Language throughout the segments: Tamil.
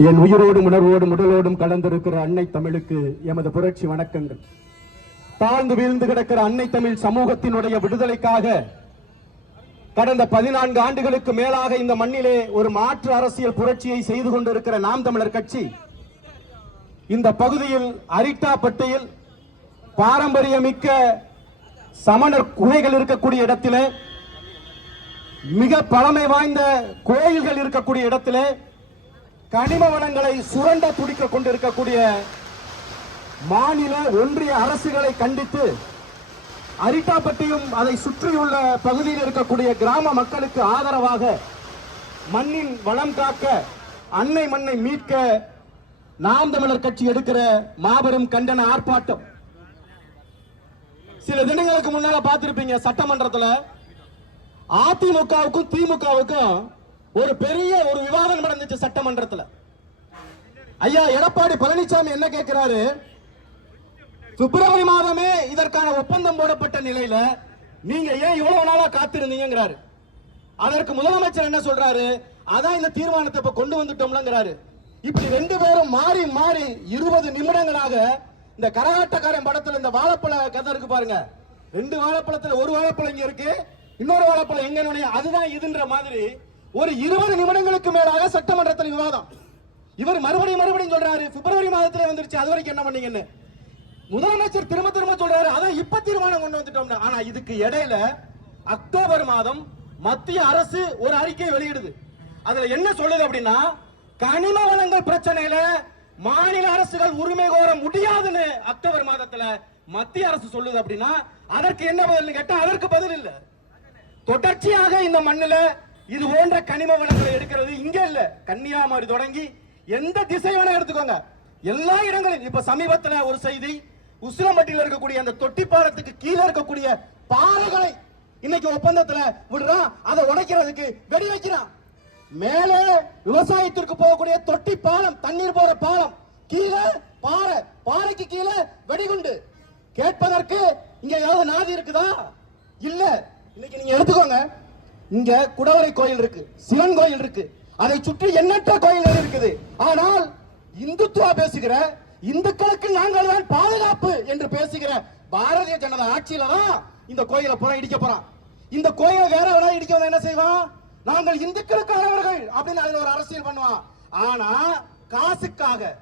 என் உயிரோடும் உணர்வோடும் உடலோடும் கலந்திருக்கிற அன்னை தமிழுக்கு எமது புரட்சி வணக்கங்கள். தாழ்ந்து வீழ்ந்து கிடக்கிற அன்னை தமிழ் சமூகத்தினுடைய விடுதலைக்காக கடந்த பதினான்கு ஆண்டுகளுக்கு மேலாக இந்த மண்ணிலே ஒரு மாற்று அரசியல் புரட்சியை செய்து கொண்டிருக்கிற நாம் தமிழர் கட்சி இந்த பகுதியில் அரிட்டாப்பட்டியில் பாரம்பரியமிக்க சமணர் குகைகள் இருக்கக்கூடிய இடத்திலே மிக பழமை வாய்ந்த கோயில்கள் இருக்கக்கூடிய இடத்திலே கனிம வளங்களை சுரண்ட துடிக்க கொண்டிருக்கக்கூடிய மாநில ஒன்றிய அரசுகளை கண்டித்து அரிட்டாப்பட்டியும் அதை சுற்றியுள்ள பகுதியில் இருக்கக்கூடிய கிராம மக்களுக்கு ஆதரவாக மண்ணின் வளம் காக்க அன்னை மண்ணை மீட்க நாம் தமிழர் கட்சி எடுக்கிற மாபெரும் கண்டன ஆர்ப்பாட்டம். சில தினங்களுக்கு முன்னால பார்த்திருப்பீங்க சட்டமன்றத்துல அதிமுகவுக்கும் திமுகவுக்கும் ஒரு பெரிய ஒரு விவாதம் நடந்துச்சு சட்டமன்றத்துல. ஐயா எடப்பாடி பழனிசாமி என்ன கேட்கிறாரு? பிப்ரவரி மாதமே இதற்கான ஒப்பந்தம் போடப்பட்ட நிலையில நீங்க ஏன் இவ்வளவு நாளா காத்திருந்தீங்கிறாரு அதற்கு முதலமைச்சர் என்ன சொல்றாரு? அதான் இந்த தீர்மானத்தை இப்ப கொண்டு வந்துட்டோம்லங்கிறாரு. இப்படி ரெண்டு பேரும் மாறி மாறி இருபது நிமிடங்களாக இந்த கரகாட்டக்காரன் படத்துல இந்த வாழைப்பழ கதை இருக்கு பாருங்க. ரெண்டு வாழைப்பழத்துல ஒரு வாழைப்பழம் இங்க இருக்கு இன்னொரு வாழைப்பழம் எங்க அதுதான் இதுன்ற மாதிரி ஒரு இருபது நிமிடங்களுக்கு மேலாக சட்டமன்றத்தில் விவாதம். இவர் மறுபடியும் மறுபடியும் சொல்றாரு பிப்ரவரி மாதத்திலே வந்துருச்சு அது வரைக்கும் என்ன பண்ணீங்கன்னு. முதலமைச்சர் திரும்ப திரும்ப சொல்றாரு அதான் இப்ப தீர்மானம் கொண்டு வந்துட்டோம்னா. ஆனா இதுக்கு இடையில அக்டோபர் மாதம் மத்திய அரசு ஒரு அறிக்கை வெளியிடுது. அதுல என்ன சொல்லுது அப்படின்னா கனிம வளங்கள் பிரச்சனையில மாநில அரசுகள் உரிமை கோர முடியாதுன்னு அக்டோபர் மாதத்துல மத்திய அரசு சொல்லுது அப்படின்னா அதற்கு என்ன பதில்? கேட்டா அதற்கு பதில் இல்ல. தொடர்ச்சியாக இந்த மண்ணுல இது போன்ற கனிம வளங்களை எடுக்கிறது இங்க இல்ல. கன்னியாகுமரி தொடங்கி எந்த திசை வேணா எடுத்துக்கோங்க. எல்லா இடங்களிலும் இப்ப சமீபத்துல ஒரு செய்தி உசிலம்பட்டியில் இருக்கக்கூடிய அந்த தொட்டி பாலத்துக்கு கீழே இருக்கக்கூடிய பாறைகளை இன்னைக்கு ஒப்பந்தத்துல விடுறான். அதை உடைக்கிறதுக்கு வெடி வைக்கிறான். மேலே விவசாயத்திற்கு போகக்கூடிய தொட்டி பாலம் தண்ணீர் போற பாலம் கீழே பாறை பாறைக்கு கீழே வெடிகுண்டு கேட்பதற்கு இங்க ஏதாவது நாதி இருக்குதா? இல்ல. இன்னைக்கு நீங்க எடுத்துக்கோங்க. இங்க குடவரை கோயில் இருக்கு சிவன் கோயில் இருக்கு. அதை சுற்றி எண்ணற்ற கோயில்கள் இருக்குது. ஆனால் இந்துத்துவா பேசுகிற இந்துக்களுக்கு நாங்கள் தான் பாதுகாப்பு என்று பேசுகிற பாரதிய ஜனதா ஆட்சியில தான் இந்த கோயிலை புறம் இடிக்க போறான். இந்த கோயிலை வேற வேற இடிக்க வந்தா என்ன செய்வான்? நாங்கள் இந்துக்களுக்கானவர்கள் அப்படின்னு அதுல ஒரு அரசியல் பண்ணுவான். ஆனா காசுக்காக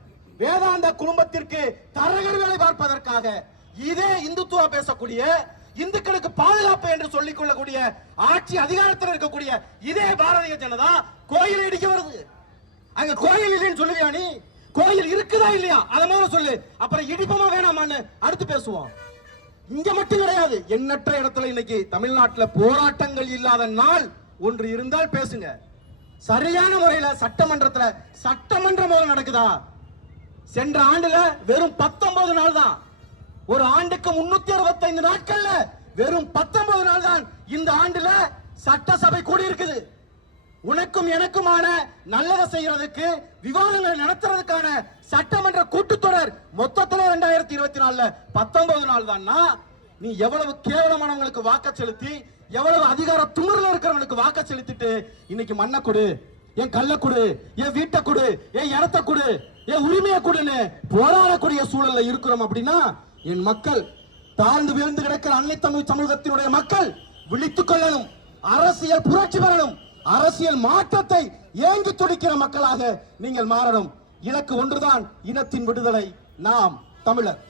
வேதாந்த குடும்பத்திற்கு தரகர்களை வேலை பார்ப்பதற்காக இதே இந்துத்துவா பேசக்கூடிய இந்துக்களுக்கு பாதுகாப்பு என்று சொல்லிக் கொள்ளக்கூடிய ஆட்சி அதிகாரத்தில் இருக்கக்கூடிய இதே பாரதிய ஜனதா கோயில் இடிக்க வருது. அங்க கோயில் இல்லைன்னு சொல்லுவியா நீ? கோயில் இருக்குதா இல்லையா? அதை மாதிரி சொல்லு. அப்புறம் இடிப்போமா வேணாமான்னு அடுத்து பேசுவோம். இங்க மட்டும் கிடையாது. எண்ணற்ற இடத்துல இன்னைக்கு தமிழ்நாட்டில் போராட்டங்கள் இல்லாத நாள் ஒன்று இருந்தால் பேசுங்க. சரியான முறையில சட்டமன்றத்துல சட்டமன்ற முதல் நடக்குதா? சென்ற ஆண்டுல வெறும் 19 நாள் தான் ஒரு ஆண்டுக்கு முன்னூத்தி அறுபத்தைந்து நாட்கள்ல வெறும் 19 நாள் தான் இந்த ஆண்டுல சட்டசபை கூடி இருக்குது உனக்கும் எனக்குமான நல்லதை செய்யறதுக்கு விவாதங்களை நடத்துறதுக்கான சட்டமன்ற கூட்டத்தொடர் மொத்தத்துல ரெண்டாயிரத்தி இருபத்தி நாலுல பத்தொன்பது நாள் தான்னா நீ எவ்வளவு கேவலமானவங்களுக்கு வாக்க செலுத்தி எவ்வளவு அதிகார துணர்ல இருக்கிறவங்களுக்கு வாக்க செலுத்திட்டு இன்னைக்கு மண்ணை கொடு என் கல்ல கொடு என் வீட்டை கொடு என் இடத்த கொடு என் உரிமையை கொடுன்னு போராடக்கூடிய சூழல்ல இருக்கிறோம் அப்படின்னா என் மக்கள் தாழ்ந்து விழுந்து கிடக்கிற அன்னை தமிழ் சமூகத்தினுடைய மக்கள் விழித்துக் கொள்ளணும் அரசியல் புரட்சி வரணும் அரசியல் மாற்றத்தை ஏங்கி துடிக்கிற மக்களாக நீங்கள் மாறணும். இலக்கு ஒன்றுதான் இனத்தின் விடுதலை. நாம் தமிழர்.